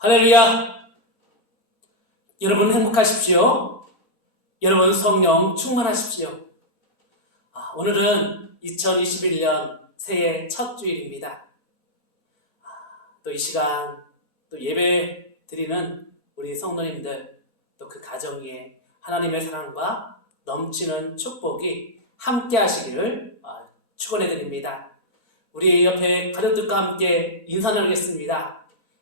할렐루야! 여러분 행복하십시오. 여러분 성령 충만하십시오. 오늘은 2021년 새해 첫 주일입니다. 또 이 시간 또 예배 드리는 우리 성도님들, 또 그 가정 위에 하나님의 사랑과 넘치는 축복이 함께 하시기를 축원해 드립니다. 우리 옆에 가족들과 함께 인사 나누겠습니다.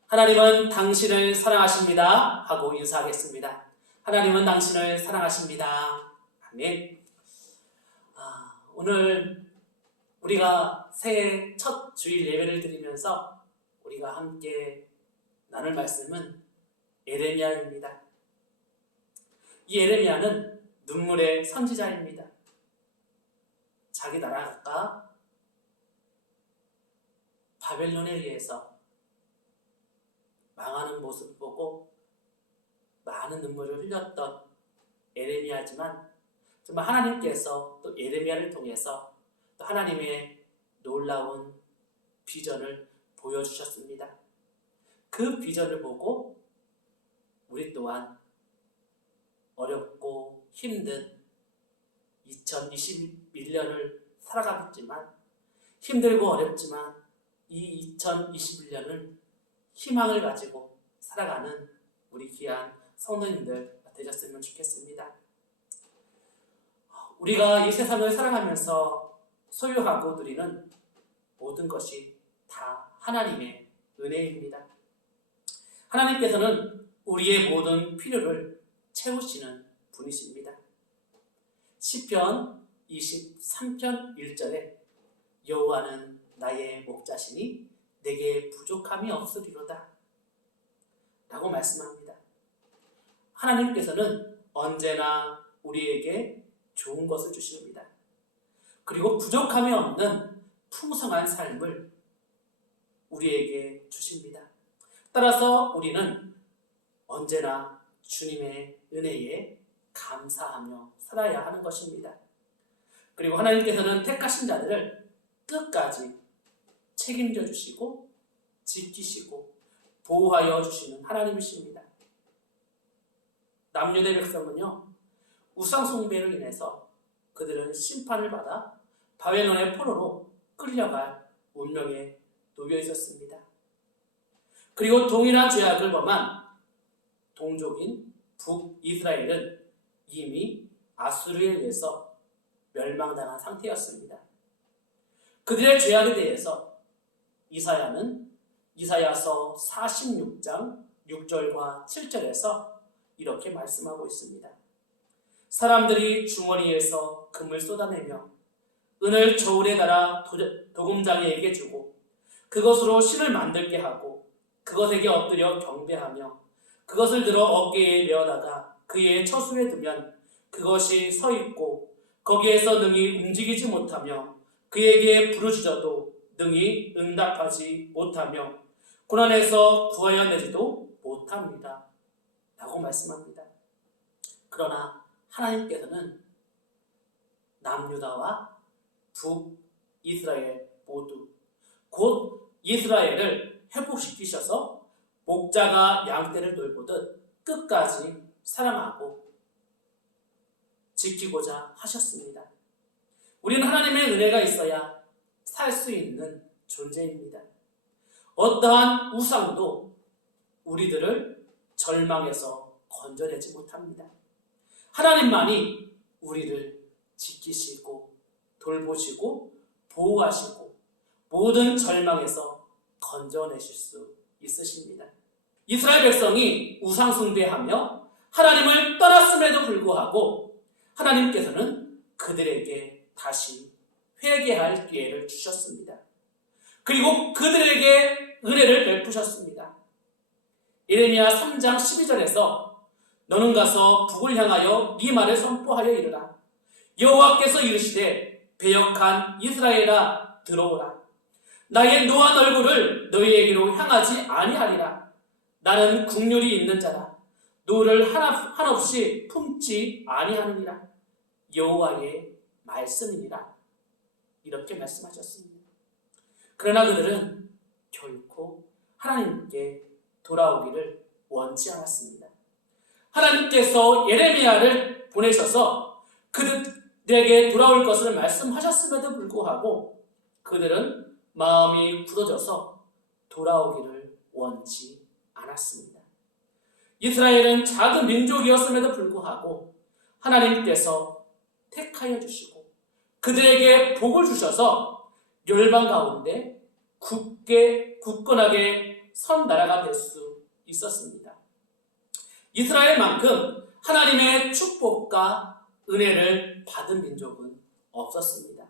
하나님은 당신을 사랑하십니다 하고 인사하겠습니다. 하나님은 당신을 사랑하십니다. 아멘. 오늘 우리가 새해 첫 주일 예배를 드리면서 우리가 함께 나눌 말씀은 예레미야입니다. 이 예레미야는 눈물의 선지자입니다. 자기 나라가 바벨론에 의해서 망하는 모습을 보고 많은 눈물을 흘렸던 예레미야지만, 정말 하나님께서 또 예레미야를 통해서 또 하나님의 놀라운 비전을 보여주셨습니다. 그 비전을 보고 우리 또한 어렵고 힘든 2021년을 살아가겠지만, 힘들고 어렵지만 이 2021년을 희망을 가지고 살아가는 우리 귀한 성도님들 되셨으면 좋겠습니다. 우리가 이 세상을 살아가면서 소유하고 누리는 모든 것이 다 하나님의 은혜입니다. 하나님께서는 우리의 모든 필요를 채우시는 분이십니다. 시편 23편 1절에 여호와는 나의 목자시니 내게 부족함이 없으리로다 라고 말씀합니다. 하나님께서는 언제나 우리에게 좋은 것을 주십니다. 그리고 부족함이 없는 풍성한 삶을 우리에게 주십니다. 따라서 우리는 언제나 주님의 은혜에 감사하며 살아야 하는 것입니다. 그리고 하나님께서는 택하신 자들을 끝까지 책임져 주시고 지키시고 보호하여 주시는 하나님이십니다. 남유대 백성은요, 우상 숭배로 인해서 그들은 심판을 받아 바벨론의 포로로 끌려갈 운명에 놓여 있었습니다. 그리고 동일한 죄악을 범한 동족인 북이스라엘은 이미 아수르에 의해서 멸망당한 상태였습니다. 그들의 죄악에 대해서 이사야는 이사야서 46장 6절과 7절에서 이렇게 말씀하고 있습니다. 사람들이 주머니에서 금을 쏟아내며 은을 저울에 달아 도금장이에게 주고 그것으로 신을 만들게 하고 그것에게 엎드려 경배하며 그것을 들어 어깨에 메어다가 그의 처수에 두면 그것이 서 있고 거기에서 능히 움직이지 못하며 그에게 부르짖어도 능히 응답하지 못하며 고난에서 구하여 내지도 못합니다 라고 말씀합니다. 그러나 하나님께서는 남유다와 북이스라엘 모두 곧 이스라엘을 회복시키셔서 목자가 양떼를 돌보듯 끝까지 사랑하고 지키고자 하셨습니다. 우리는 하나님의 은혜가 있어야 살 수 있는 존재입니다. 어떠한 우상도 우리들을 절망에서 건져내지 못합니다. 하나님만이 우리를 지키시고 돌보시고 보호하시고 모든 절망에서 건져내실 수 있으십니다. 이스라엘 백성이 우상 숭배하며 하나님을 떠났음에도 불구하고 하나님께서는 그들에게 다시 회개할 기회를 주셨습니다. 그리고 그들에게 은혜를 베푸셨습니다. 예레미야 3장 12절에서 너는 가서 북을 향하여 네 말을 선포하여 이르라. 여호와께서 이르시되 배역한 이스라엘아 들어오라. 나의 노한 얼굴을 너희에게로 향하지 아니하리라. 나는 국률이 있는 자라. 노를 한없이 품지 아니하느니라. 여호와의 말씀이니라. 이렇게 말씀하셨습니다. 그러나 그들은 결코 하나님께 돌아오기를 원치 않았습니다. 하나님께서 예레미야를 보내셔서 그들에게 돌아올 것을 말씀하셨음에도 불구하고 그들은 마음이 굳어져서 돌아오기를 원치 않았습니다. 이스라엘은 작은 민족이었음에도 불구하고 하나님께서 택하여 주시고 그들에게 복을 주셔서 열방 가운데 굳건하게 선 나라가 될 수 있었습니다. 이스라엘만큼 하나님의 축복과 은혜를 받은 민족은 없었습니다.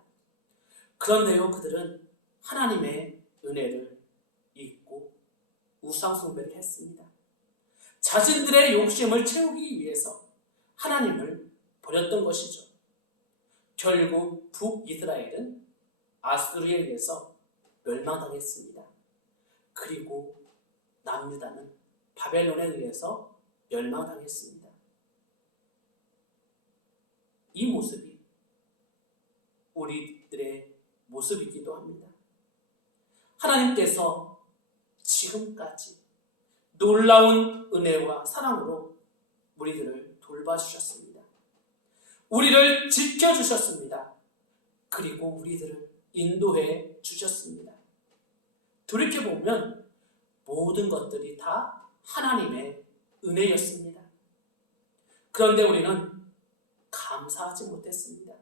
그런데요, 그들은 하나님의 은혜를 잊고 우상숭배를 했습니다. 자신들의 욕심을 채우기 위해서 하나님을 버렸던 것이죠. 결국 북이스라엘은 아수르에 의해서 멸망당했습니다. 그리고 남유다는 바벨론에 의해서 멸망당했습니다. 이 모습이 우리들의 모습이기도 합니다. 하나님께서 지금까지 놀라운 은혜와 사랑으로 우리들을 돌봐주셨습니다. 우리를 지켜주셨습니다. 그리고 우리들을 인도해 주셨습니다. 돌이켜보면 모든 것들이 다 하나님의 은혜였습니다. 그런데 우리는 감사하지 못했습니다.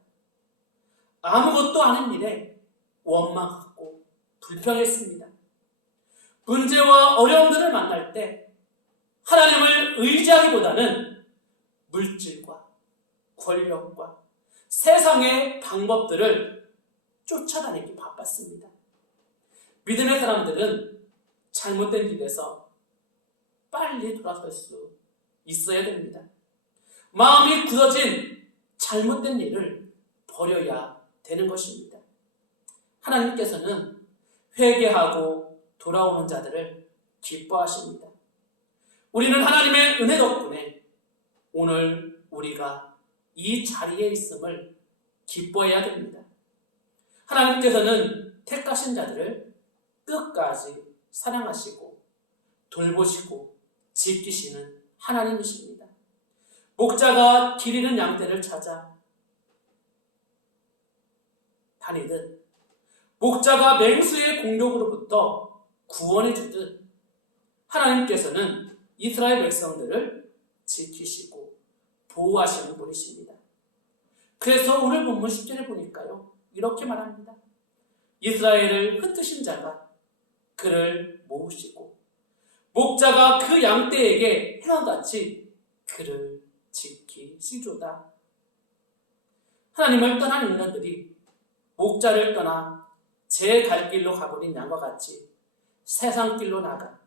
아무것도 아닌 일에 원망하고 불평했습니다. 문제와 어려움들을 만날 때 하나님을 의지하기보다는 물질과 권력과 세상의 방법들을 쫓아다니기 바빴습니다. 믿음의 사람들은 잘못된 길에서 빨리 돌아설 수 있어야 됩니다. 마음이 굳어진 잘못된 일을 버려야 되는 것입니다. 하나님께서는 회개하고 돌아오는 자들을 기뻐하십니다. 우리는 하나님의 은혜 덕분에 오늘 우리가 이 자리에 있음을 기뻐해야 됩니다. 하나님께서는 택하신 자들을 끝까지 사랑하시고 돌보시고 지키시는 하나님이십니다. 목자가 길 잃은 양떼를 찾아 다니듯 목자가 맹수의 공격으로부터 구원해 주듯 하나님께서는 이스라엘 백성들을 지키시고 보호하시는 분이십니다. 그래서 오늘 본문 10절에 보니까요, 이렇게 말합니다. 이스라엘을 흩으신 자가 그를 모으시고 목자가 그 양떼에게 행함같이 그를 지키시도다. 하나님을 떠난 인간들이 목자를 떠나 제 갈 길로 가버린 양과 같이 세상 길로 나가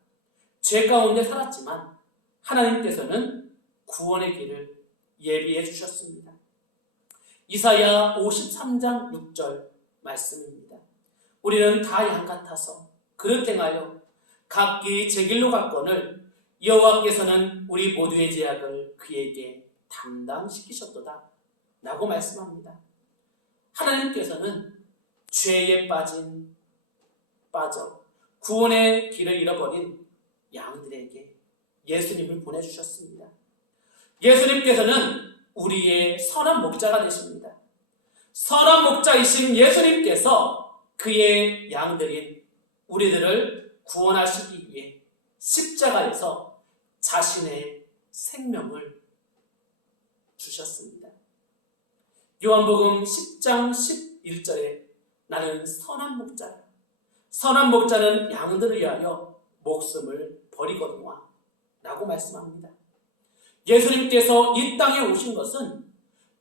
죄 가운데 살았지만 하나님께서는 구원의 길을 예비해 주셨습니다. 이사야 53장 6절 말씀입니다. 우리는 다 양 같아서 그릇 행하여 각기 제 길로 갔거늘 여호와께서는 우리 모두의 죄악을 그에게 담당시키셨도다 라고 말씀합니다. 하나님께서는 죄에 빠져 구원의 길을 잃어버린 양들에게 예수님을 보내주셨습니다. 예수님께서는 우리의 선한 목자가 되십니다. 선한 목자이신 예수님께서 그의 양들인 우리들을 구원하시기 위해 십자가에서 자신의 생명을 주셨습니다. 요한복음 10장 11절에 나는 선한 목자다. 선한 목자는 양들을 위하여 목숨을 버리거니와 라고 말씀합니다. 예수님께서 이 땅에 오신 것은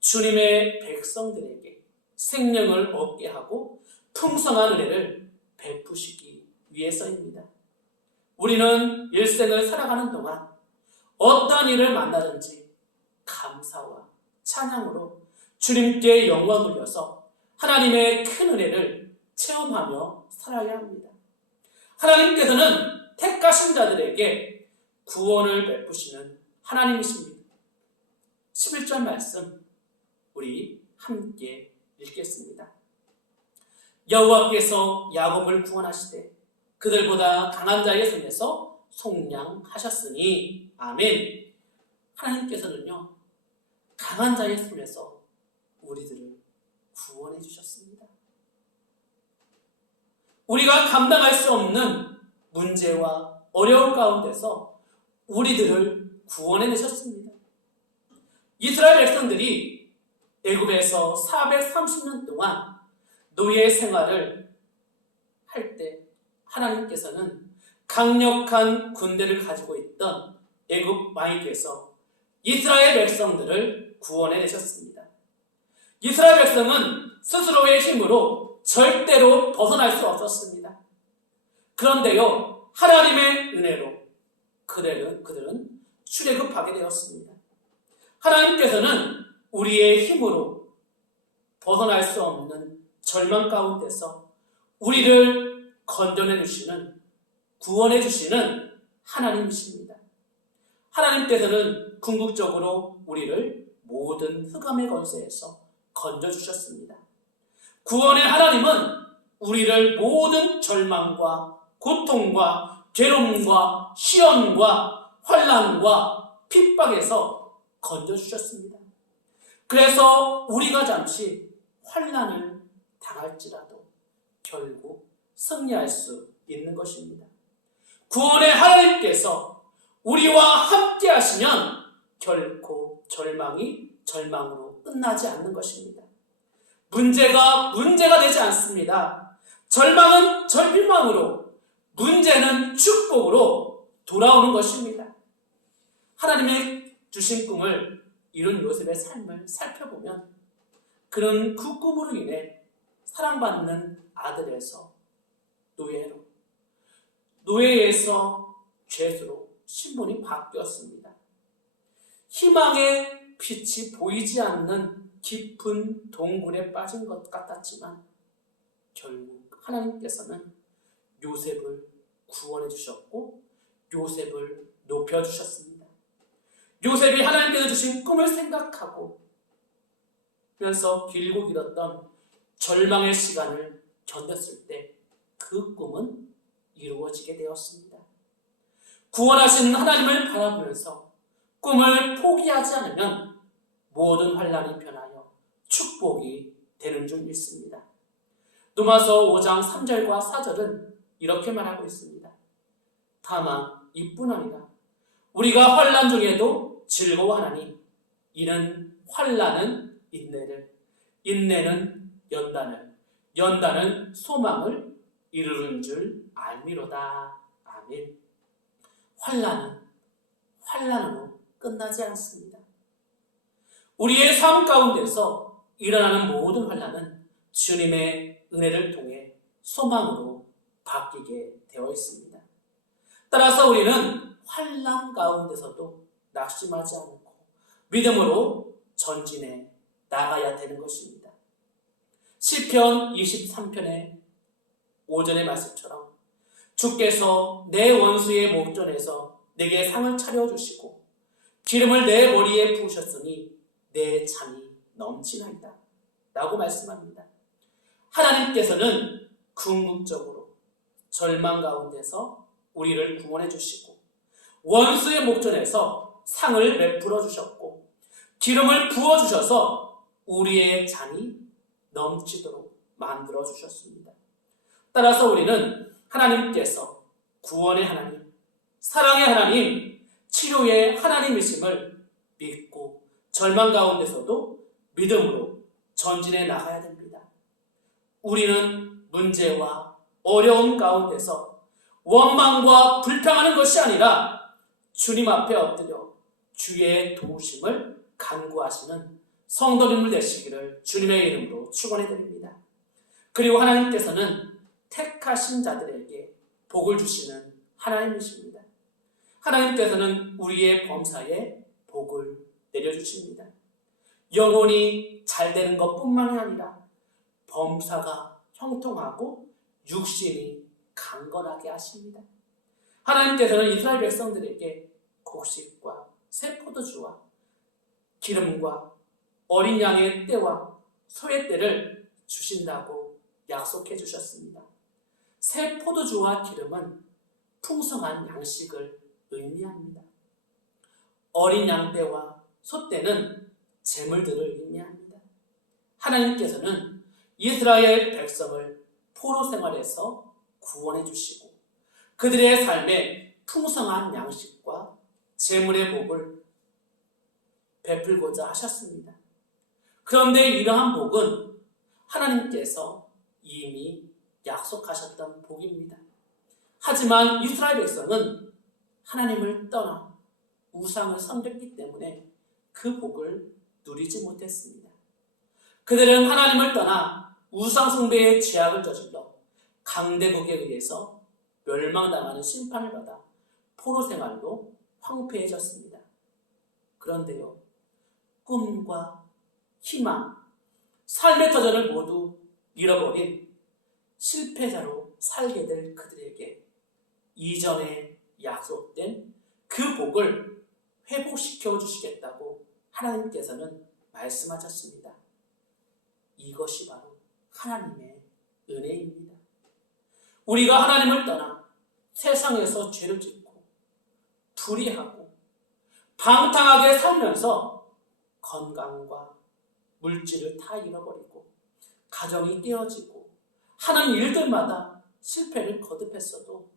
주님의 백성들에게 생명을 얻게 하고 풍성한 은혜를 베푸시기 위해서입니다. 우리는 일생을 살아가는 동안 어떤 일을 만나든지 감사와 찬양으로 주님께 영광 돌려서 하나님의 큰 은혜를 체험하며 살아야 합니다. 하나님께서는 택하신 자들에게 구원을 베푸시는 하나님이십니다. 11절 말씀 우리 함께 읽겠습니다. 여호와께서 야곱을 구원하시되 그들보다 강한 자의 손에서 속량하셨으니 아멘. 하나님께서는요, 강한 자의 손에서 우리들을 구원해 주셨습니다. 우리가 감당할 수 없는 문제와 어려움 가운데서 우리들을 구원해 내셨습니다. 이스라엘 백성들이 애굽에서 430년 동안 노예 생활을 할 때 하나님께서는 강력한 군대를 가지고 있던 애굽 왕에게서 이스라엘 백성들을 구원해 내셨습니다. 이스라엘 백성은 스스로의 힘으로 절대로 벗어날 수 없었습니다. 그런데요, 하나님의 은혜로 그들은 출애굽하게 되었습니다. 하나님께서는 우리의 힘으로 벗어날 수 없는 절망 가운데서 우리를 건져내 주시는, 구원해 주시는 하나님이십니다. 하나님께서는 궁극적으로 우리를 모든 흑암의 권세에서 건져주셨습니다. 구원의 하나님은 우리를 모든 절망과 고통과 괴로움과 시험과 환난과 핍박에서 건져주셨습니다. 그래서 우리가 잠시 환난을 당할지라도 결국 승리할 수 있는 것입니다. 구원의 하나님께서 우리와 함께 하시면 결코 절망이 절망으로 끝나지 않는 것입니다. 문제가 되지 않습니다. 절망은 절망으로, 문제는 축복으로 돌아오는 것입니다. 하나님의 주신 꿈을 이룬 요셉의 삶을 살펴보면 그는 그 꿈으로 인해 사랑받는 아들에서 노예에서 죄수로 신분이 바뀌었습니다. 희망의 빛이 보이지 않는 깊은 동굴에 빠진 것 같았지만 결국 하나님께서는 요셉을 구원해 주셨고 요셉을 높여 주셨습니다. 요셉이 하나님께서 주신 꿈을 생각하고 면서 길고 길었던 절망의 시간을 견뎠을 때 그 꿈은 이루어지게 되었습니다. 구원하신 하나님을 바라보면서 꿈을 포기하지 않으면 모든 환난이 변하여 축복이 되는 줄 믿습니다. 로마서 5장 3절과 4절은 이렇게 말하고 있습니다. 다만 이뿐 아니라 우리가 환난 중에도 즐거워하나니 이는 환난은 인내를, 인내는 연단을, 연단은 소망을 이루는 줄 알미로다. 아멘. 환난은 환난으로 끝나지 않습니다. 우리의 삶 가운데서 일어나는 모든 환난은 주님의 은혜를 통해 소망으로 바뀌게 되어 있습니다. 따라서 우리는 환난 가운데서도 낙심하지 않고 믿음으로 전진해 나가야 되는 것입니다. 시편 23편의 5절의 말씀처럼 주께서 내 원수의 목전에서 내게 상을 차려주시고 기름을 내 머리에 부으셨으니 내 잔이 넘치나이다 라고 말씀합니다. 하나님께서는 궁극적으로 절망 가운데서 우리를 구원해 주시고 원수의 목전에서 상을 베풀어 주셨고 기름을 부어 주셔서 우리의 잔이 넘치도록 만들어 주셨습니다. 따라서 우리는 하나님께서 구원의 하나님, 사랑의 하나님, 치료의 하나님이심을 믿고 절망 가운데서도 믿음으로 전진해 나가야 됩니다. 우리는 문제와 어려움 가운데서 원망과 불평하는 것이 아니라 주님 앞에 엎드려 주의 도우심을 간구하시는 성도님들 되시기를 주님의 이름으로 축원해 드립니다. 그리고 하나님께서는 택하신 자들에게 복을 주시는 하나님이십니다. 하나님께서는 우리의 범사에 복을 내려주십니다. 영혼이 잘 되는 것뿐만이 아니라 범사가 형통하고 육신이 강건하게 하십니다. 하나님께서는 이스라엘 백성들에게 곡식과 새 포도주와 기름과 어린 양의 떼와 소의 떼를 주신다고 약속해 주셨습니다. 새 포도주와 기름은 풍성한 양식을 의미합니다. 어린 양떼와 소떼는 재물들을 의미합니다. 하나님께서는 이스라엘 백성을 포로 생활에서 구원해 주시고 그들의 삶에 풍성한 양식과 재물의 복을 베풀고자 하셨습니다. 그런데 이러한 복은 하나님께서 이미 약속하셨던 복입니다. 하지만 이스라엘 백성은 하나님을 떠나 우상을 섬겼기 때문에 그 복을 누리지 못했습니다. 그들은 하나님을 떠나 우상 숭배의 죄악을 저질러 강대국에 의해서 멸망당하는 심판을 받아 포로 생활도 황폐해졌습니다. 그런데요, 꿈과 희망, 삶의 터전을 모두 잃어버린 실패자로 살게 될 그들에게 이전에 약속된 그 복을 회복시켜 주시겠다고 하나님께서는 말씀하셨습니다. 이것이 바로 하나님의 은혜입니다. 우리가 하나님을 떠나 세상에서 죄를 짓고 불의하고 방탕하게 살면서 건강과 물질을 다 잃어버리고 가정이 깨어지고 하는 일들마다 실패를 거듭했어도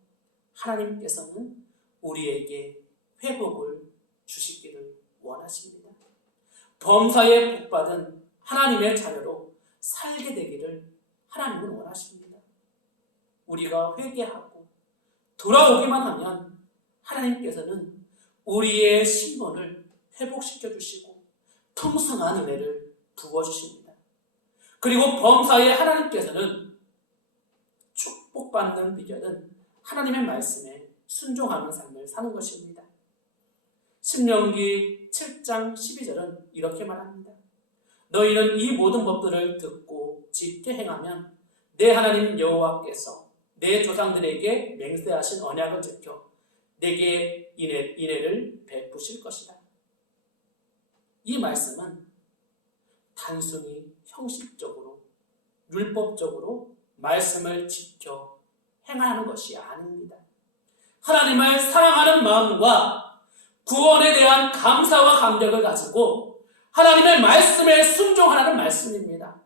하나님께서는 우리에게 회복을 주시기를 원하십니다. 범사에 복받은 하나님의 자녀로 살게 되기를 하나님은 원하십니다. 우리가 회개하고 돌아오기만 하면 하나님께서는 우리의 신분을 회복시켜 주시고 풍성한 은혜를 부어주십니다. 그리고 범사에 하나님께서는 축복받는 비결은 하나님의 말씀에 순종하는 삶을 사는 것입니다. 신명기 7장 12절은 이렇게 말합니다. 너희는 이 모든 법들을 듣고 지켜 행하면 내 하나님 여호와께서 내 조상들에게 맹세하신 언약을 지켜 내게 인애를 베푸실 것이다. 이 말씀은 단순히 형식적으로 율법적으로 말씀을 지켜 행하는 것이 아닙니다. 하나님을 사랑하는 마음과 구원에 대한 감사와 감격을 가지고 하나님의 말씀에 순종하라는 말씀입니다.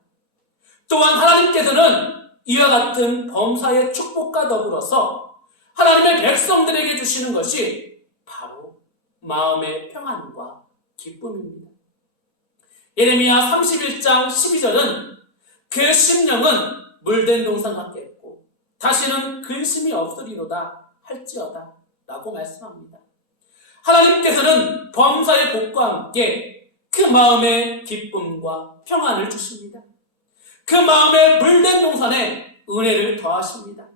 또한 하나님께서는 이와 같은 범사의 축복과 더불어서 하나님의 백성들에게 주시는 것이 바로 마음의 평안과 기쁨입니다. 예레미야 31장 12절은 그 심령은 물된 동산 같겠고 다시는 근심이 없으리로다 할지어다 라고 말씀합니다. 하나님께서는 범사의 복과 함께 그 마음의 기쁨과 평안을 주십니다. 그 마음의 물된 동산에 은혜를 더하십니다.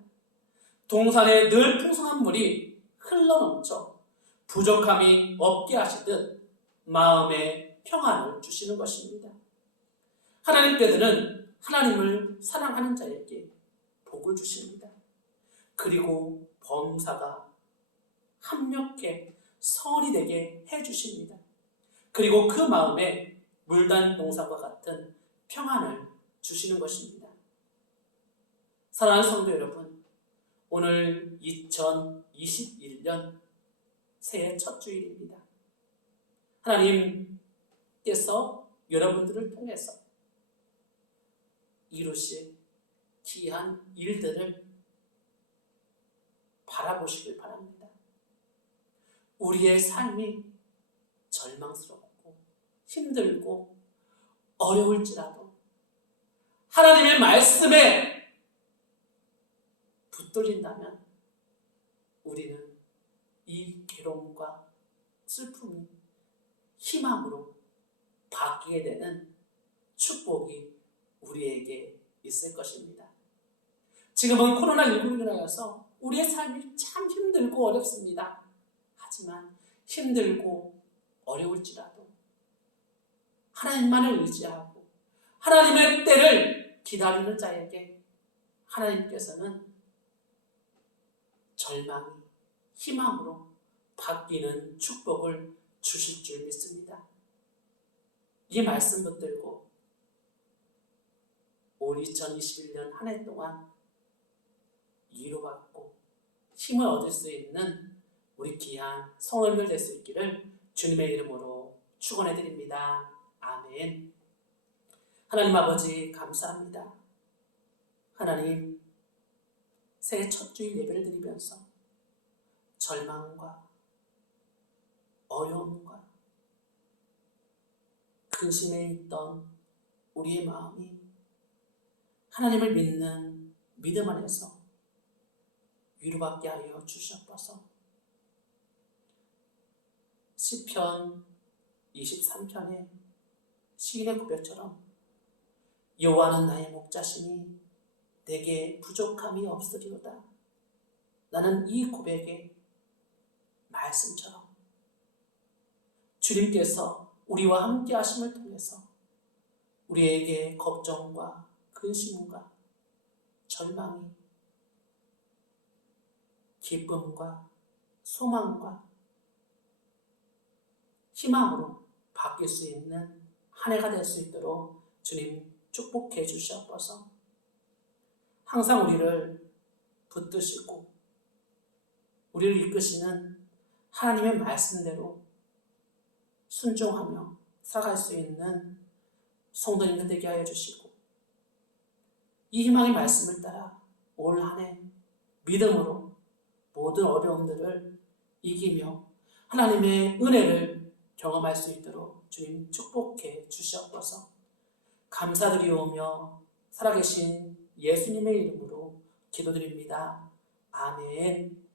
동산에 늘 풍성한 물이 흘러넘쳐 부족함이 없게 하시듯 마음의 평안을 주시는 것입니다. 하나님께서는 하나님을 사랑하는 자에게 복을 주십니다. 그리고 범사가 합력해 선이 되게 해주십니다. 그리고 그 마음에 물단 동산과 같은 평안을 주시는 것입니다. 사랑하는 성도 여러분, 오늘 2021년 새해 첫 주일입니다. 하나님께서 여러분들을 통해서 이루실 귀한 일들을 바라보시길 바랍니다. 우리의 삶이 절망스럽고 힘들고 어려울지라도 하나님의 말씀에 붙들린다면 우리는 이 괴로움과 슬픔이 희망으로 바뀌게 되는 축복이 우리에게 있을 것입니다. 지금은 코로나19로 인하여서 우리의 삶이 참 힘들고 어렵습니다. 하지만 힘들고 어려울지라도 하나님만을 의지하고 하나님의 때를 기다리는 자에게 하나님께서는 절망이 희망으로 바뀌는 축복을 주실 줄 믿습니다. 이 말씀 붙들고 올 2021년 한 해 동안 위로받고 힘을 얻을 수 있는 우리 귀한 성도님들 될 수 있기를 주님의 이름으로 축원해 드립니다. 아멘. 하나님 아버지 감사합니다. 하나님, 새해 첫 주일 예배를 드리면서 절망과 어려움과 근심에 있던 우리의 마음이 하나님을 믿는 믿음 안에서 위로받게 하여 주시옵소서. 시편 23편의 시인의 고백처럼 여호와는 나의 목자시니 내게 부족함이 없으리로다. 나는 이 고백의 말씀처럼 주님께서 우리와 함께 하심을 통해서 우리에게 걱정과 근심과 절망이 기쁨과 소망과 희망으로 바뀔 수 있는 한 해가 될 수 있도록 주님 축복해 주시옵소서. 항상 우리를 붙드시고 우리를 이끄시는 하나님의 말씀대로 순종하며 살아갈 수 있는 성도님들 되게 하여 주시고 이 희망의 말씀을 따라 올 한 해 믿음으로 모든 어려움들을 이기며 하나님의 은혜를 경험할 수 있도록 주님 축복해 주시옵소서. 감사드리오며 살아계신 예수님의 이름으로 기도드립니다. 아멘.